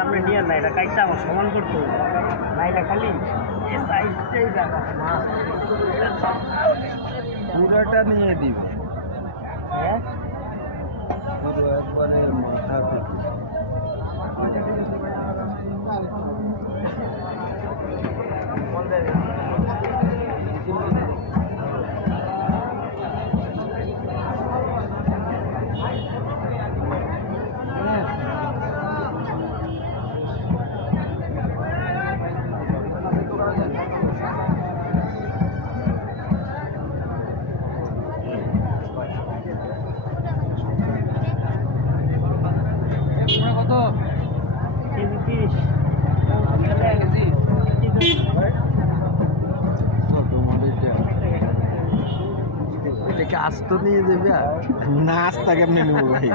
আপনি নিয়ে না এটা কাইটা আমার সমান করতে হবে না এটা খালি পুরোটা নিয়ে দিবে হ্যাঁ পুরো একবারে মাথা থেকে কত কেজি 30 এটাকে আস্ত নিয়ে যাবে না আস্তা কেমনি নেবো ভাই